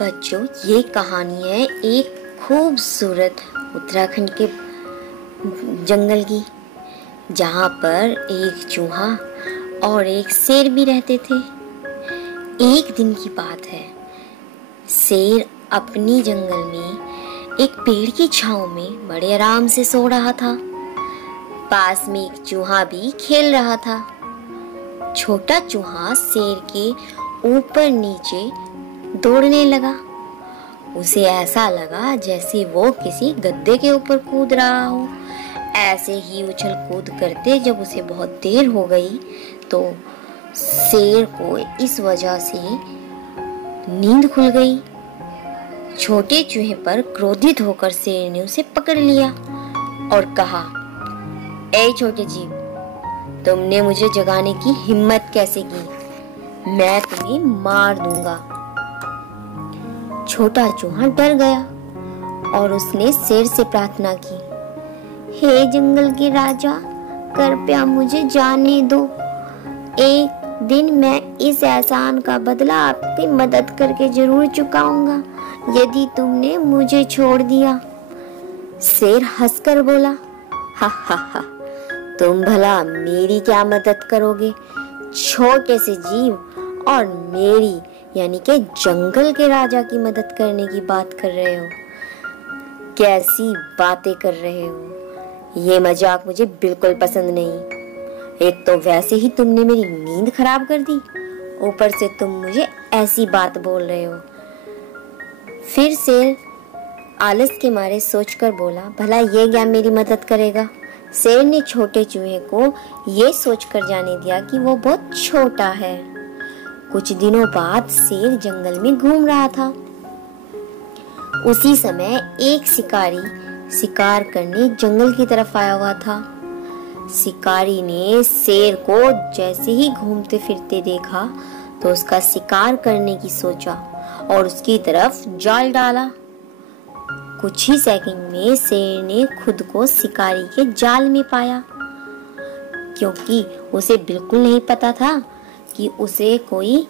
बच्चों, ये कहानी है एक खूबसूरत उत्तराखंड के जंगल की, जहाँ पर एक चूहा और एक शेर भी रहते थे। एक दिन की बात है, शेर अपनी जंगल में एक पेड़ की छांव में बड़े आराम से सो रहा था। पास में एक चूहा भी खेल रहा था। छोटा चूहा शेर के ऊपर नीचे दौड़ने लगा। उसे ऐसा लगा जैसे वो किसी गद्दे के ऊपर कूद रहा हो। ऐसे ही उछल कूद करते जब उसे बहुत देर हो गई तो शेर को इस वजह से नींद खुल गई। छोटे चूहे पर क्रोधित होकर शेर ने उसे पकड़ लिया और कहा, ए छोटे जीव, तुमने मुझे जगाने की हिम्मत कैसे की? मैं तुम्हें मार दूंगा। छोटा चूहा डर गया और उसने शेर से प्रार्थना की, हे जंगल के राजा, कृपया मुझे जाने दो। एक दिन मैं इस एहसान का बदला आपकी मदद करके जरूर चुकाऊंगा यदि तुमने मुझे छोड़ दिया। शेर हंसकर बोला, हा हा हा, तुम भला मेरी क्या मदद करोगे, छोटे से जीव, और मेरी यानी कि जंगल के राजा की मदद करने की बात कर रहे हो? कैसी बातें कर रहे हो? ये मजाक मुझे बिल्कुल पसंद नहीं। एक तो वैसे ही तुमने मेरी नींद खराब कर दी, ऊपर से तुम मुझे ऐसी बात बोल रहे हो। फिर शेर आलस के मारे सोचकर बोला, भला ये क्या मेरी मदद करेगा? शेर ने छोटे चूहे को ये सोचकर जाने दिया कि वो बहुत छोटा है। कुछ दिनों बाद शेर जंगल में घूम रहा था। उसी समय एक शिकारी शिकार करने जंगल की तरफ आया हुआ था। शिकारी ने शेर को जैसे ही घूमते फिरते देखा तो उसका शिकार करने की सोचा और उसकी तरफ जाल डाला। कुछ ही सेकंड में शेर ने खुद को शिकारी के जाल में पाया, क्योंकि उसे बिल्कुल नहीं पता था कि उसे कोई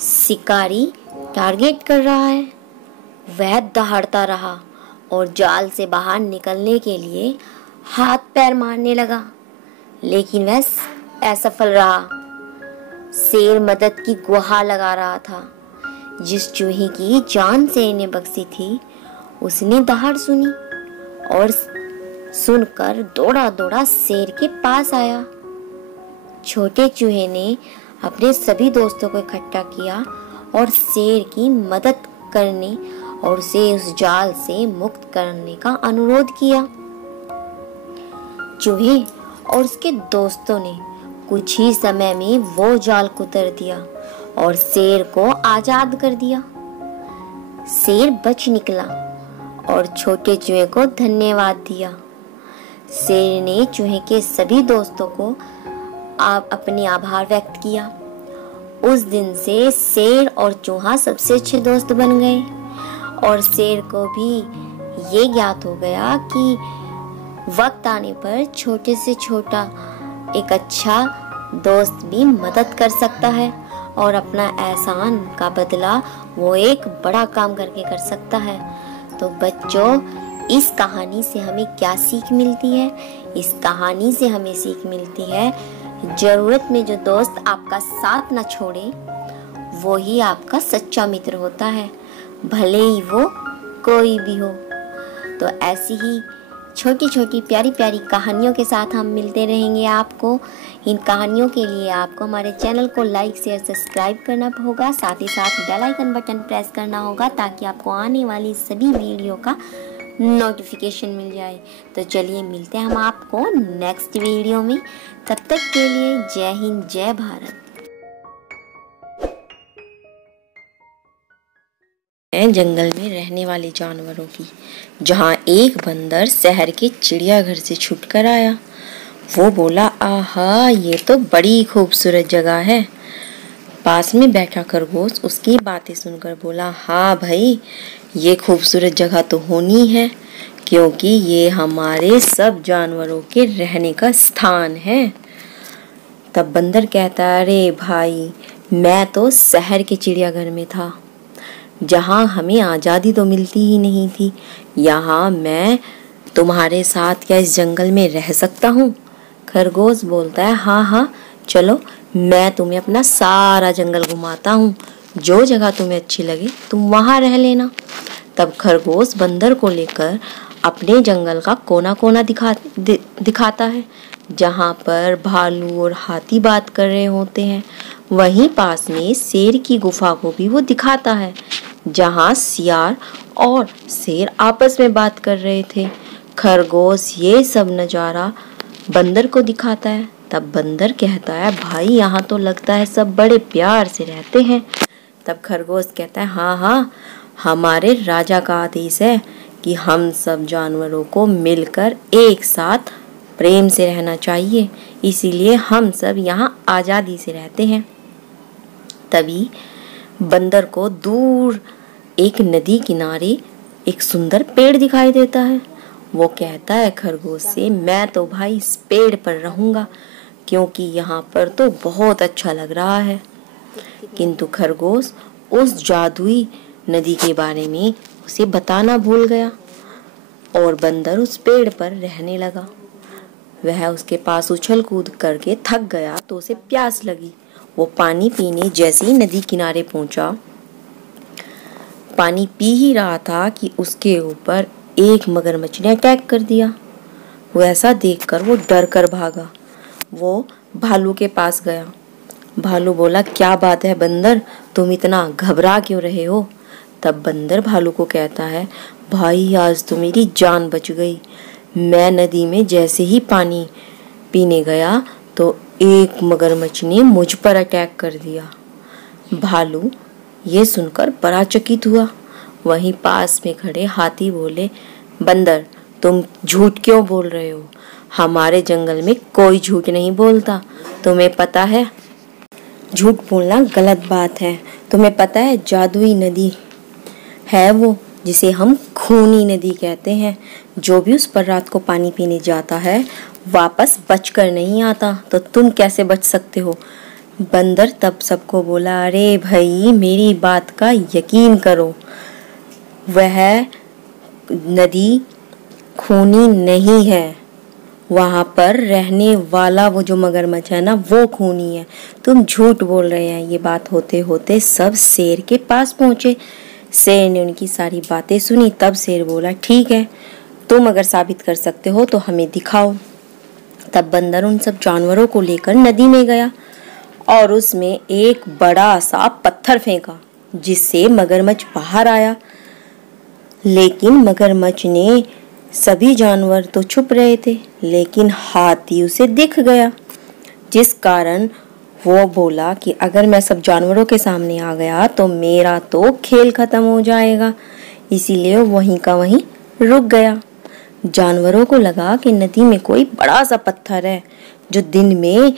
शिकारी टारगेट कर रहा है। वह दहाड़ता रहा और जाल से बाहर निकलने के लिए हाथ पैर मारने लगा, लेकिन वह असफल रहा। शेर मदद की गुहार लगा रहा था। जिस चूहे की जान शेर ने बख्शी थी उसने दहाड़ सुनी और सुनकर दौड़ा दौड़ा शेर के पास आया। छोटे चूहे ने अपने सभी दोस्तों को इकट्ठा किया और शेर की मदद करने और उसे उस जाल से मुक्त करने का अनुरोध किया। चूहे और उसके दोस्तों ने कुछ ही समय में वो जाल को उतार दिया और शेर को आजाद कर दिया। शेर बच निकला और छोटे चूहे को धन्यवाद दिया। शेर ने चूहे के सभी दोस्तों को अपने आभार व्यक्त किया। उस दिन से शेर और चूहा सबसे अच्छे दोस्त बन गए और शेर को भी ये ज्ञात हो गया कि वक्त आने पर छोटे से छोटा एक अच्छा दोस्त भी मदद कर सकता है और अपना एहसान का बदला वो एक बड़ा काम करके कर सकता है। तो बच्चों, इस कहानी से हमें क्या सीख मिलती है? इस कहानी से हमें सीख मिलती है, जरूरत में जो दोस्त आपका साथ न छोड़े वो ही आपका सच्चा मित्र होता है, भले ही वो कोई भी हो। तो ऐसी ही छोटी छोटी प्यारी प्यारी कहानियों के साथ हम मिलते रहेंगे आपको। इन कहानियों के लिए आपको हमारे चैनल को लाइक शेयर सब्सक्राइब करना होगा, साथ ही साथ बेल आइकन बटन प्रेस करना होगा ताकि आपको आने वाली सभी वीडियो का नोटिफिकेशन मिल जाए। तो चलिए मिलते हैं हम आपको नेक्स्ट वीडियो में। तब तक के लिए जय हिंद, जय भारत। जंगल में रहने वाले जानवरों की, जहाँ एक बंदर शहर के चिड़ियाघर से छुटकर आया। वो बोला, आहा, ये तो बड़ी खूबसूरत जगह है। पास में बैठा खरगोश उसकी बातें सुनकर बोला, हाँ भाई, ये खूबसूरत जगह तो होनी है, क्योंकि ये हमारे सब जानवरों के रहने का स्थान है। तब बंदर कहता, अरे भाई, मैं तो शहर के चिड़ियाघर में था। जहाँ हमें आज़ादी तो मिलती ही नहीं थी, यहाँ मैं तुम्हारे साथ क्या इस जंगल में रह सकता हूँ? खरगोश बोलता है, हाँ हाँ चलो, मैं तुम्हें अपना सारा जंगल घुमाता हूँ, जो जगह तुम्हें अच्छी लगे तुम वहाँ रह लेना। तब खरगोश बंदर को लेकर अपने जंगल का कोना कोना दिखाता है, जहाँ पर भालू और हाथी बात कर रहे होते हैं। वहीं पास में शेर की गुफा को भी वो दिखाता है, जहाँ सियार और शेर आपस में बात कर रहे थे। खरगोश ये सब नज़ारा बंदर को दिखाता है। तब बंदर कहता है, भाई यहाँ तो लगता है सब बड़े प्यार से रहते हैं। तब खरगोश कहता है, हाँ हाँ, हमारे राजा का आदेश है कि हम सब जानवरों को मिलकर एक साथ प्रेम से रहना चाहिए, इसीलिए हम सब यहाँ आज़ादी से रहते हैं। तभी बंदर को दूर एक नदी किनारे एक सुंदर पेड़ दिखाई देता है। वो कहता है खरगोश से, मैं तो भाई इस पेड़ पर रहूँगा, क्योंकि यहाँ पर तो बहुत अच्छा लग रहा है। किंतु खरगोश उस जादुई नदी के बारे में उसे बताना भूल गया और बंदर उस पेड़ पर रहने लगा। वह उसके पास उछल कूद करके थक गया तो उसे प्यास लगी। वो पानी पीने जैसे ही नदी किनारे पहुंचा, पानी पी ही रहा था कि उसके ऊपर एक मगरमच्छ ने अटैक कर दिया। वो ऐसा देखकर वो डर कर भागा। वो भालू के पास गया। भालू बोला, क्या बात है बंदर, तुम इतना घबरा क्यों रहे हो? तब बंदर भालू को कहता है, भाई आज तो मेरी जान बच गई। मैं नदी में जैसे ही पानी पीने गया तो एक मगरमच्छ ने मुझ पर अटैक कर दिया। भालू ये सुनकर बड़ा चकित हुआ। वहीं पास में खड़े हाथी बोले, बंदर तुम झूठ क्यों बोल रहे हो? हमारे जंगल में कोई झूठ नहीं बोलता, तुम्हें पता है झूठ बोलना गलत बात है। तुम्हें पता है जादुई नदी है वो, जिसे हम खूनी नदी कहते हैं। जो भी उस पर रात को पानी पीने जाता है वापस बचकर नहीं आता, तो तुम कैसे बच सकते हो? बंदर तब सबको बोला, अरे भाई मेरी बात का यकीन करो, वह नदी खूनी नहीं है, वहाँ पर रहने वाला वो जो मगरमच्छ है ना वो खूनी है, तुम झूठ बोल रहे हैं। ये बात होते होते सब शेर के पास पहुँचे। शेर ने उनकी सारी बातें सुनी। तब शेर बोला, ठीक है, तुम अगर साबित कर सकते हो तो हमें दिखाओ। तब बंदर उन सब जानवरों को लेकर नदी में गया और उसमें एक बड़ा सा पत्थर फेंका, जिससे मगरमच्छ बाहर आया। लेकिन मगरमच्छ ने, सभी जानवर तो छुप रहे थे, लेकिन हाथी उसे दिख गया, जिस कारण वो बोला कि अगर मैं सब जानवरों के सामने आ गया तो मेरा तो खेल खत्म हो जाएगा। इसीलिए वहीं का वहीं रुक गया। जानवरों को लगा कि नदी में कोई बड़ा सा पत्थर है, जो दिन में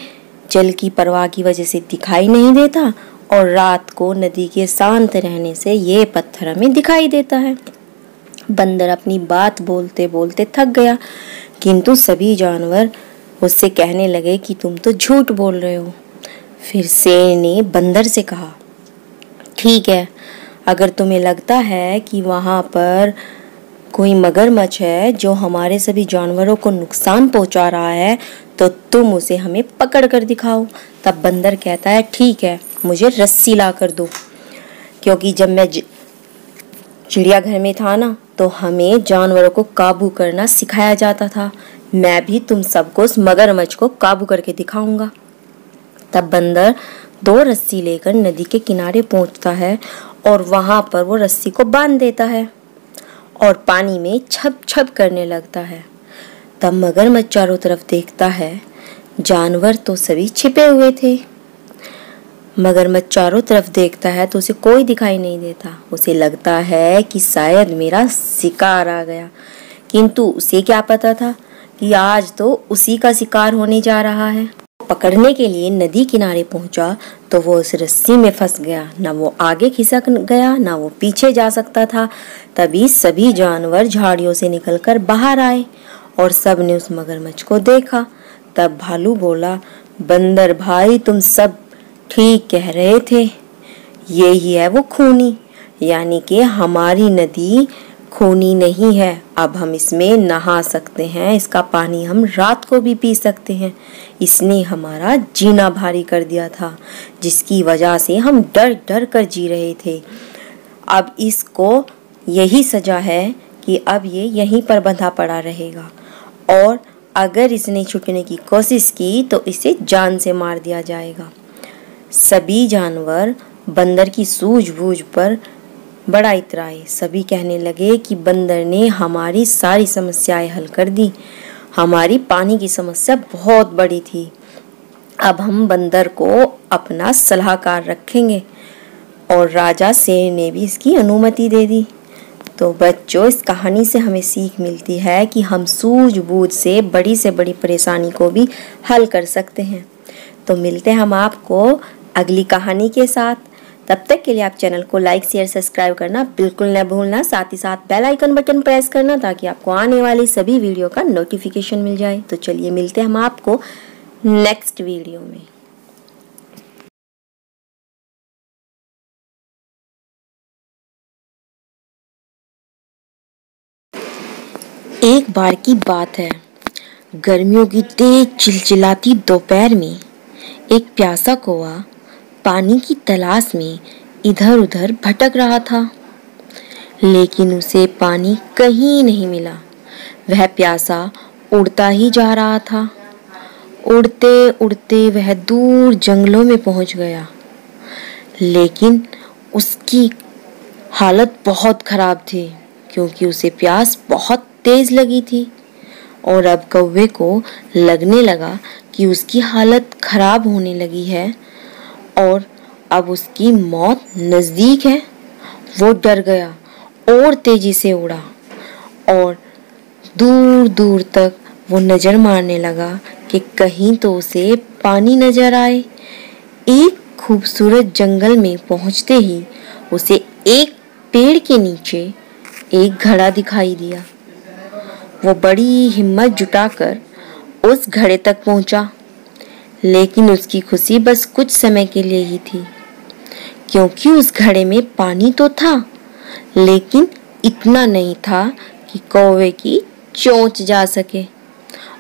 जल की प्रवाह की वजह से दिखाई नहीं देता और रात को नदी के शांत रहने से ये पत्थर हमें दिखाई देता है। बंदर अपनी बात बोलते बोलते थक गया, किंतु सभी जानवर उससे कहने लगे कि तुम तो झूठ बोल रहे हो। फिर शेर ने बंदर से कहा, ठीक है, अगर तुम्हें लगता है कि वहाँ पर कोई मगरमच्छ है जो हमारे सभी जानवरों को नुकसान पहुँचा रहा है, तो तुम उसे हमें पकड़ कर दिखाओ। तब बंदर कहता है, ठीक है, मुझे रस्सी ला कर दो, क्योंकि जब मैं चिड़ियाघर में था ना तो हमें जानवरों को काबू करना सिखाया जाता था। मैं भी तुम सबको उस मगरमच्छ को काबू करके दिखाऊंगा। तब बंदर 2 रस्सी लेकर नदी के किनारे पहुंचता है और वहां पर वो रस्सी को बांध देता है और पानी में छप छप करने लगता है। तब मगरमच्छ चारों तरफ देखता है, जानवर तो सभी छिपे हुए थे। मगरमच्छ चारों तरफ देखता है तो उसे कोई दिखाई नहीं देता। उसे लगता है कि शायद मेरा शिकार आ गया, किंतु उसे क्या पता था कि आज तो उसी का शिकार होने जा रहा है। पकड़ने के लिए नदी किनारे पहुंचा तो वो उस रस्सी में फंस गया। ना वो आगे खिसक गया, ना वो पीछे जा सकता था। तभी सभी जानवर झाड़ियों से निकलकर बाहर आए और सब ने उस मगरमच्छ को देखा। तब भालू बोला, बंदर भाई तुम सब ठीक कह रहे थे, ये ही है वो खूनी। यानी कि हमारी नदी खूनी नहीं है, अब हम इसमें नहा सकते हैं, इसका पानी हम रात को भी पी सकते हैं। इसने हमारा जीना भारी कर दिया था, जिसकी वजह से हम डर डर कर जी रहे थे। अब इसको यही सजा है कि अब ये यहीं पर बंधा पड़ा रहेगा, और अगर इसने छूटने की कोशिश की तो इसे जान से मार दिया जाएगा। सभी जानवर बंदर की सूझबूझ पर बड़ा इतराए। सभी कहने लगे कि बंदर ने हमारी सारी समस्याएं हल कर दी। हमारी पानी की समस्या बहुत बड़ी थी। अब हम बंदर को अपना सलाहकार रखेंगे। और राजा शेर ने भी इसकी अनुमति दे दी। तो बच्चों, इस कहानी से हमें सीख मिलती है कि हम सूझबूझ से बड़ी परेशानी को भी हल कर सकते हैं। तो मिलते हैं हम आपको अगली कहानी के साथ। तब तक के लिए आप चैनल को लाइक, शेयर, सब्सक्राइब करना बिल्कुल न भूलना। साथ ही साथ बेल आइकन बटन प्रेस करना ताकि आपको आने वाली सभी वीडियो का नोटिफिकेशन मिल जाए। तो चलिए मिलते हैं हम आपको नेक्स्ट वीडियो में। एक बार की बात है, गर्मियों की तेज चिलचिलाती दोपहर में एक प्यासा कौवा पानी की तलाश में इधर उधर भटक रहा था, लेकिन उसे पानी कहीं नहीं मिला। वह प्यासा उड़ता ही जा रहा था। उड़ते उड़ते वह दूर जंगलों में पहुंच गया, लेकिन उसकी हालत बहुत खराब थी, क्योंकि उसे प्यास बहुत तेज लगी थी। और अब कौवे को लगने लगा कि उसकी हालत खराब होने लगी है और अब उसकी मौत नजदीक है। वो डर गया और तेजी से उड़ा और दूर दूर तक वो नजर मारने लगा कि कहीं तो उसे पानी नजर आए। एक खूबसूरत जंगल में पहुंचते ही उसे एक पेड़ के नीचे एक घड़ा दिखाई दिया। वो बड़ी हिम्मत जुटाकर उस घड़े तक पहुंचा, लेकिन उसकी खुशी बस कुछ समय के लिए ही थी, क्योंकि उस घड़े में पानी तो था, लेकिन इतना नहीं था कि कौवे की चोंच जा सके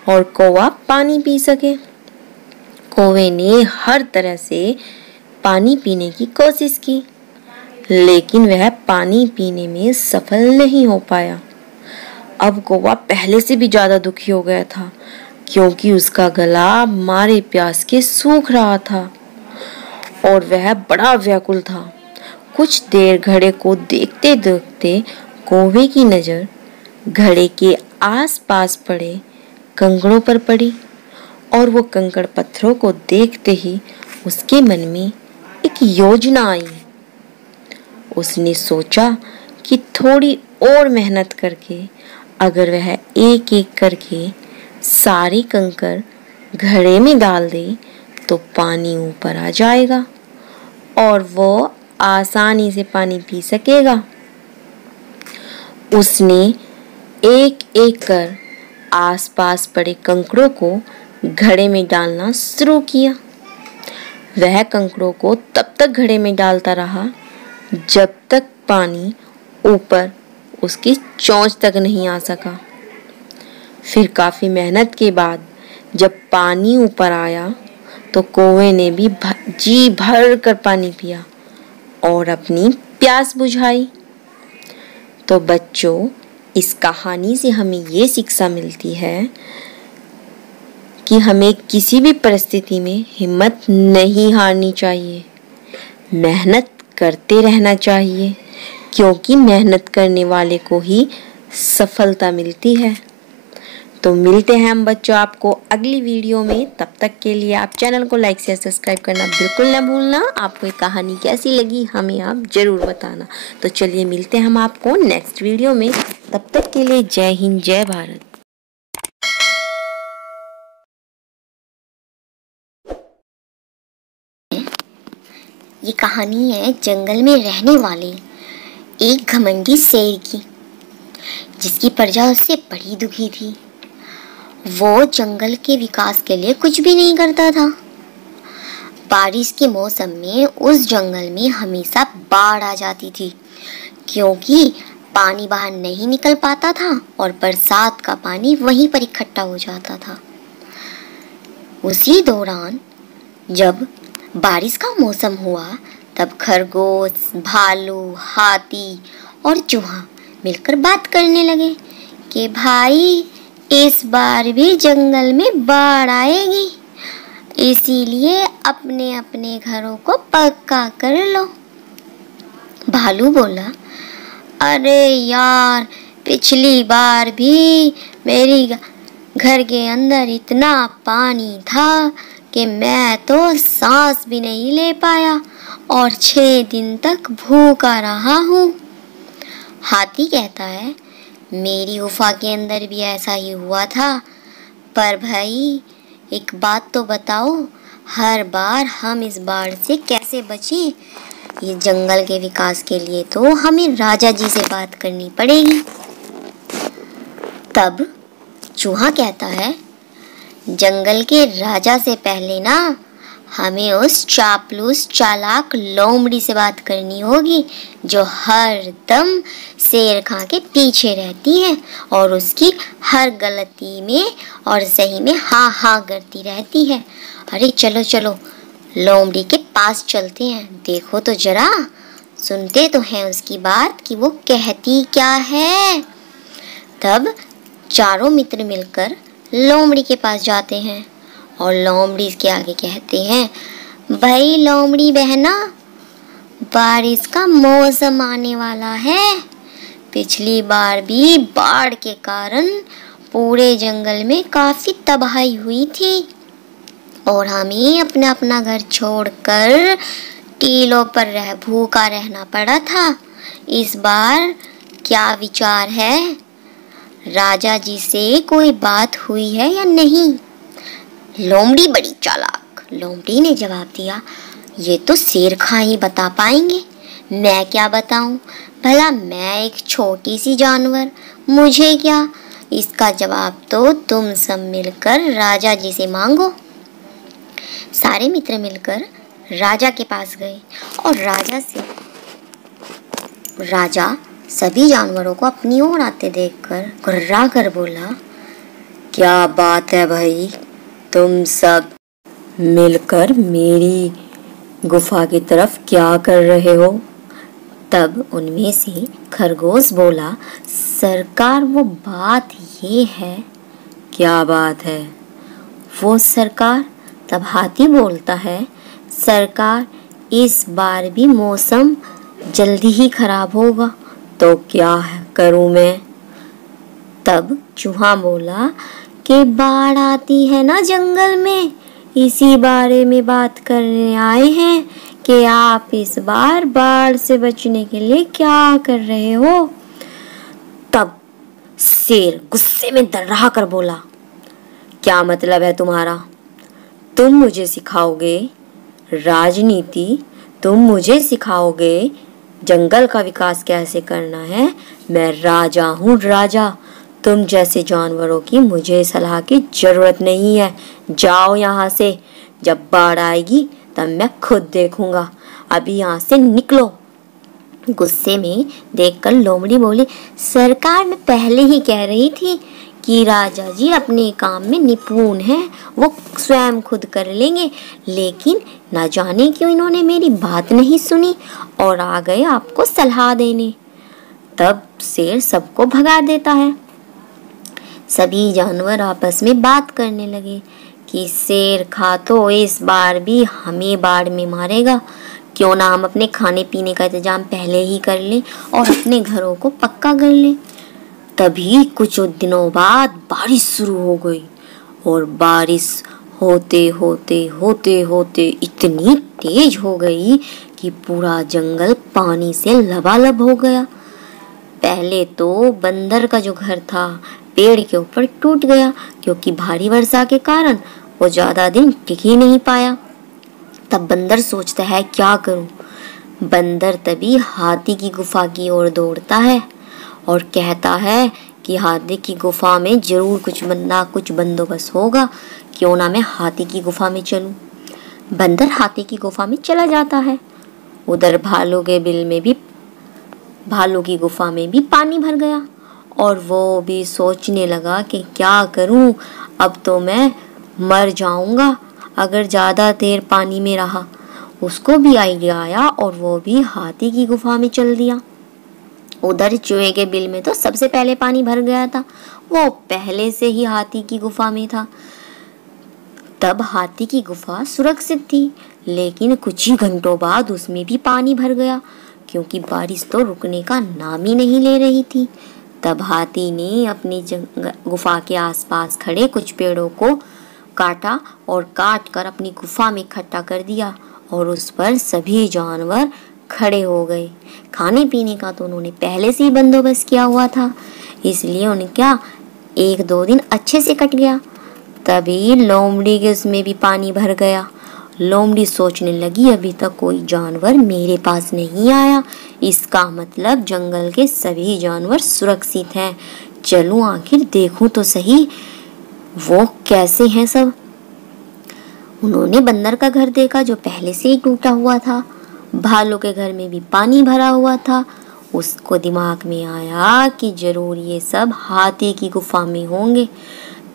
और कौवा पानी पी सके। कौवे ने हर तरह से पानी पीने की कोशिश की, लेकिन वह पानी पीने में सफल नहीं हो पाया। अब कौवा पहले से भी ज्यादा दुखी हो गया था, क्योंकि उसका गला मारे प्यास के सूख रहा था और वह बड़ा व्याकुल था। कुछ देर घड़े को देखते देखते कौवे की नजर घड़े के आसपास पड़े कंकड़ों पर पड़ी, और वो कंकड़ पत्थरों को देखते ही उसके मन में एक योजना आई। उसने सोचा कि थोड़ी और मेहनत करके अगर वह एक एक करके सारे कंकड़ घड़े में डाल दे तो पानी ऊपर आ जाएगा और वो आसानी से पानी पी सकेगा। उसने एक एक कर आसपास पड़े कंकड़ों को घड़े में डालना शुरू किया। वह कंकड़ों को तब तक घड़े में डालता रहा जब तक पानी ऊपर उसकी चोंच तक नहीं आ सका। फिर काफी मेहनत के बाद जब पानी ऊपर आया तो कौवे ने भी जी भर कर पानी पिया और अपनी प्यास बुझाई। तो बच्चों, इस कहानी से हमें ये शिक्षा मिलती है कि हमें किसी भी परिस्थिति में हिम्मत नहीं हारनी चाहिए, मेहनत करते रहना चाहिए, क्योंकि मेहनत करने वाले को ही सफलता मिलती है। तो मिलते हैं हम बच्चों आपको अगली वीडियो में। तब तक के लिए आप चैनल को लाइक शेयर सब्सक्राइब करना बिल्कुल ना भूलना। आपको ये कहानी कैसी लगी हमें आप जरूर बताना। तो चलिए मिलते हैं हम आपको नेक्स्ट वीडियो में। तब तक के लिए जय हिंद, जय भारत। ये कहानी है जंगल में रहने वाले एक घमंडी शेर की, जिसकी प्रजा उससे बड़ी दुखी थी। वो जंगल के विकास के लिए कुछ भी नहीं करता था। बारिश के मौसम में उस जंगल में हमेशा बाढ़ आ जाती थी, क्योंकि पानी बाहर नहीं निकल पाता था और बरसात का पानी वहीं पर इकट्ठा हो जाता था। उसी दौरान जब बारिश का मौसम हुआ तब खरगोश, भालू, हाथी और चूहा मिलकर बात करने लगे कि भाई इस बार भी जंगल में बाढ़ आएगी, इसीलिए अपने अपने घरों को पक्का कर लो। भालू बोला, अरे यार, पिछली बार भी मेरी घर के अंदर इतना पानी था कि मैं तो सांस भी नहीं ले पाया और 6 दिन तक भूखा रहा हूँ। हाथी कहता है, मेरी गुफा के अंदर भी ऐसा ही हुआ था, पर भाई एक बात तो बताओ, हर बार हम इस बाढ़ से कैसे बचें? ये जंगल के विकास के लिए तो हमें राजा जी से बात करनी पड़ेगी। तब चूहा कहता है, जंगल के राजा से पहले ना हमें उस चापलूस चालाक लोमड़ी से बात करनी होगी, जो हर दम शेर खां के पीछे रहती है और उसकी हर गलती में और सही में हाँ हाँ करती रहती है। अरे चलो चलो, लोमड़ी के पास चलते हैं, देखो तो जरा, सुनते तो हैं उसकी बात कि वो कहती क्या है। तब चारों मित्र मिलकर लोमड़ी के पास जाते हैं और लोमड़ी इसके आगे कहते हैं, भाई लोमड़ी बहना, बारिश का मौसम आने वाला है। पिछली बार भी बाढ़ के कारण पूरे जंगल में काफी तबाही हुई थी और हमें अपना अपना घर छोड़कर टीलों पर भूखा रहना पड़ा था। इस बार क्या विचार है? राजा जी से कोई बात हुई है या नहीं? लोमड़ी बड़ी चालाक लोमड़ी ने जवाब दिया, ये तो शेर खां ही बता पाएंगे, मैं क्या बताऊं? भला मैं एक छोटी सी जानवर, मुझे क्या? इसका जवाब तो तुम सब मिलकर राजा जी से मांगो। सारे मित्र मिलकर राजा के पास गए और राजा सभी जानवरों को अपनी ओर आते देखकर घुर्रा कर बोला, क्या बात है भाई, तुम सब मिलकर मेरी गुफा की तरफ क्या कर रहे हो? तब उनमें से खरगोश बोला, सरकार वो बात ये है। क्या बात है वो सरकार? तब हाथी बोलता है, सरकार इस बार भी मौसम जल्दी ही खराब होगा, तो क्या करूं मैं? तब चूहा बोला कि बाढ़ आती है ना जंगल में, इसी बारे में बात करने आए हैं कि आप इस बार बाढ़ से बचने के लिए क्या कर रहे हो? तब शेर गुस्से में दर्रा कर बोला, क्या मतलब है तुम्हारा? तुम मुझे सिखाओगे राजनीति? तुम मुझे सिखाओगे जंगल का विकास कैसे करना है? मैं राजा हूँ, राजा। तुम जैसे जानवरों की मुझे सलाह की जरूरत नहीं है, जाओ यहाँ से। जब बाढ़ आएगी तब मैं खुद देखूंगा, अभी यहाँ से निकलो। गुस्से में देखकर लोमड़ी बोली, सरकार मैं पहले ही कह रही थी कि राजा जी अपने काम में निपुण हैं, वो स्वयं खुद कर लेंगे, लेकिन ना जाने क्यों इन्होंने मेरी बात नहीं सुनी और आ गए आपको सलाह देने। तब शेर सबको भगा देता है। सभी जानवर आपस में बात करने लगे कि शेर खा तो इस बार भी हमें बाढ़ में मारेगा, क्यों ना हम अपने खाने पीने का इंतजाम पहले ही कर लें और अपने घरों को पक्का कर लें। तभी कुछ दिनों बाद बारिश शुरू हो गई और बारिश होते होते इतनी तेज हो गई कि पूरा जंगल पानी से लबालब हो गया। पहले तो बंदर का जो घर था पेड़ के ऊपर टूट गया, क्योंकि भारी वर्षा के कारण वो ज्यादा दिन टिक ही नहीं पाया। तब बंदर सोचता है क्या करूं। बंदर तभी हाथी की गुफा की ओर दौड़ता है और कहता है कि हाथी की गुफा में जरूर कुछ बंदोबस्त होगा, क्यों ना मैं हाथी की गुफा में चलूं। बंदर हाथी की गुफा में चला जाता है। उधर भालू की गुफा में भी पानी भर गया और वो भी सोचने लगा कि क्या करूं, अब तो मैं मर जाऊंगा अगर ज़्यादा देर पानी में रहा। उसको भी आइडिया आया और वो भी हाथी की गुफा में चल दिया। उधर चूहे के बिल में तो सबसे पहले पानी भर गया था, वो पहले से ही हाथी की गुफा में था। तब हाथी की गुफा सुरक्षित थी, लेकिन कुछ ही घंटों बाद उसमें भी पानी भर गया, क्योंकि बारिश तो रुकने का नाम ही नहीं ले रही थी। तब हाथी ने अपनी गुफा के आसपास खड़े कुछ पेड़ों को काटा और काट कर अपनी गुफा में इकट्ठा कर दिया और उस पर सभी जानवर खड़े हो गए। खाने पीने का तो उन्होंने पहले से ही बंदोबस्त किया हुआ था, इसलिए उनका 1-2 दिन अच्छे से कट गया। तभी लोमड़ी के उसमें भी पानी भर गया। लोमड़ी सोचने लगी, अभी तक कोई जानवर मेरे पास नहीं आया, इसका मतलब जंगल के सभी जानवर सुरक्षित हैं। चलूं आखिर देखूं तो सही वो कैसे हैं सब। उन्होंने बंदर का घर देखा जो पहले से ही टूटा हुआ था। भालू के घर में भी पानी भरा हुआ था। उसको दिमाग में आया कि जरूर ये सब हाथी की गुफा में होंगे।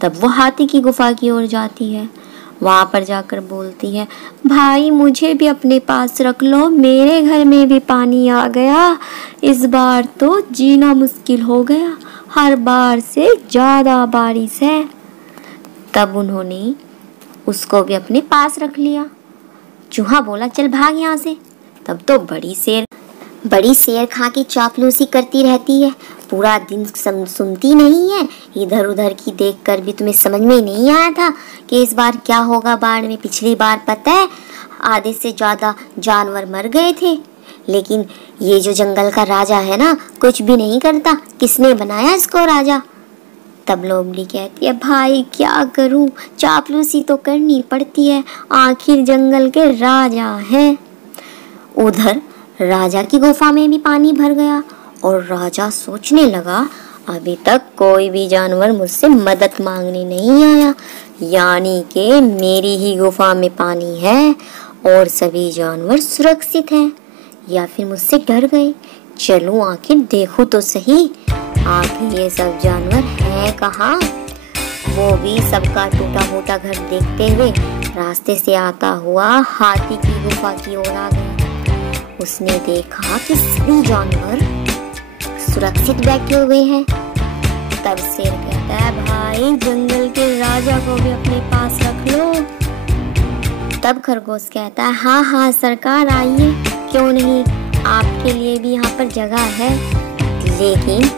तब वो हाथी की गुफा की ओर जाती है। वहां पर जाकर बोलती है, भाई मुझे भी अपने पास रख लो, मेरे घर में भी पानी आ गया। इस बार तो जीना मुश्किल हो गया, हर बार से ज्यादा बारिश है। तब उन्होंने उसको भी अपने पास रख लिया। चूहा बोला, चल भाग यहाँ से। तब तो बड़ी शेर खा के चापलूसी करती रहती है, पूरा दिन सुनती नहीं है। इधर उधर की देखकर भी तुम्हें समझ में नहीं आया था कि इस बार क्या होगा बाढ़ में? पिछली बार पता है आधे से ज्यादा जानवर मर गए थे, लेकिन ये जो जंगल का राजा है ना, कुछ भी नहीं करता। किसने बनाया इसको राजा? तब लोमड़ी कहती है, भाई क्या करूं, चापलूसी तो करनी पड़ती है, आखिर जंगल के राजा हैं। उधर राजा की गुफा में भी पानी भर गया और राजा सोचने लगा, अभी तक कोई भी जानवर मुझसे मदद मांगने नहीं आया, यानी कि मेरी ही गुफा में पानी है और सभी जानवर सुरक्षित हैं, या फिर मुझसे डर गए। चलूं आखिर देखूं तो सही आखिर ये सब जानवर हैं कहाँ। वो भी सबका टूटा फूटा घर देखते हुए रास्ते से आता हुआ हाथी की गुफा की ओर आ गया। उसने देखा कि सभी जानवर सुरक्षित बैठे हुए हैं। तब शेर कहता है, भाई जंगल के राजा को भी अपने पास रख लो। तब खरगोश कहता है, हाँ हाँ सरकार आइए, क्यों नहीं, आपके लिए भी यहाँ पर जगह है। लेकिन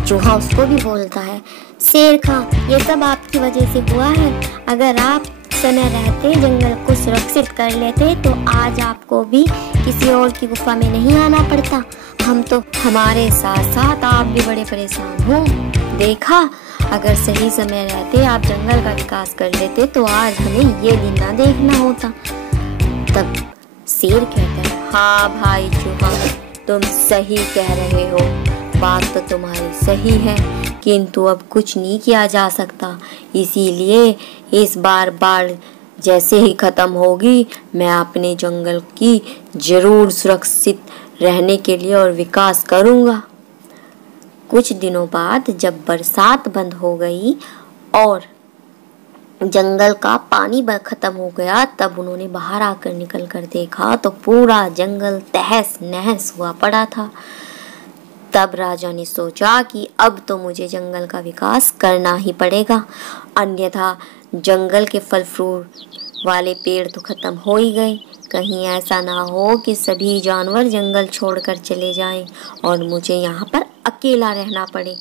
चूहा उसको भी बोलता है, शेर खां ये सब आपकी वजह से हुआ है, अगर आप समय रहते जंगल को सुरक्षित कर लेते तो आज आपको भी किसी और की गुफा में नहीं आना पड़ता। हम तो हमारे साथ साथ आप भी बड़े परेशान हो। देखा, अगर सही समय रहते आप जंगल का विकास कर लेते तो आज हमें ये दिन ना देखना होता। तब शेर कहता है, हाँ भाई चूहा तुम सही कह रहे हो, बात तो तुम्हारी सही है, किंतु अब कुछ नहीं किया जा सकता। इसीलिए इस बार बाढ़ जैसे ही खत्म होगी मैं अपने जंगल की जरूर सुरक्षित रहने के लिए और विकास करूँगा। कुछ दिनों बाद जब बरसात बंद हो गई और जंगल का पानी खत्म हो गया, तब उन्होंने बाहर आकर निकल कर देखा तो पूरा जंगल तहस नहस हुआ पड़ा था। तब राजा ने सोचा कि अब तो मुझे जंगल का विकास करना ही पड़ेगा, अन्यथा जंगल के फल फ्रूट वाले पेड़ तो खत्म हो ही गए। कहीं ऐसा ना हो कि सभी जानवर जंगल छोड़कर चले जाएं और मुझे यहाँ पर अकेला रहना पड़े।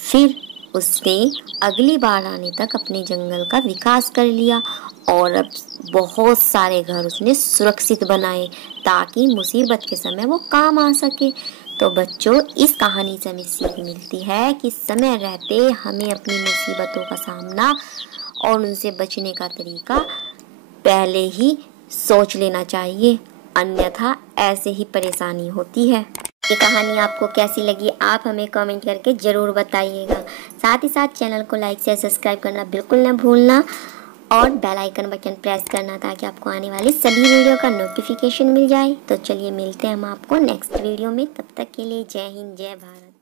फिर उसने अगली बार आने तक अपने जंगल का विकास कर लिया और अब बहुत सारे घर उसने सुरक्षित बनाए ताकि मुसीबत के समय वो काम आ सके। तो बच्चों, इस कहानी से हमें सीख मिलती है कि समय रहते हमें अपनी मुसीबतों का सामना और उनसे बचने का तरीका पहले ही सोच लेना चाहिए, अन्यथा ऐसे ही परेशानी होती है। ये कहानी आपको कैसी लगी आप हमें कमेंट करके ज़रूर बताइएगा। साथ ही साथ चैनल को लाइक से सब्सक्राइब करना बिल्कुल न भूलना और बेल आइकन बटन प्रेस करना ताकि आपको आने वाली सभी वीडियो का नोटिफिकेशन मिल जाए। तो चलिए मिलते हैं हम आपको नेक्स्ट वीडियो में, तब तक के लिए जय हिंद जय भारत।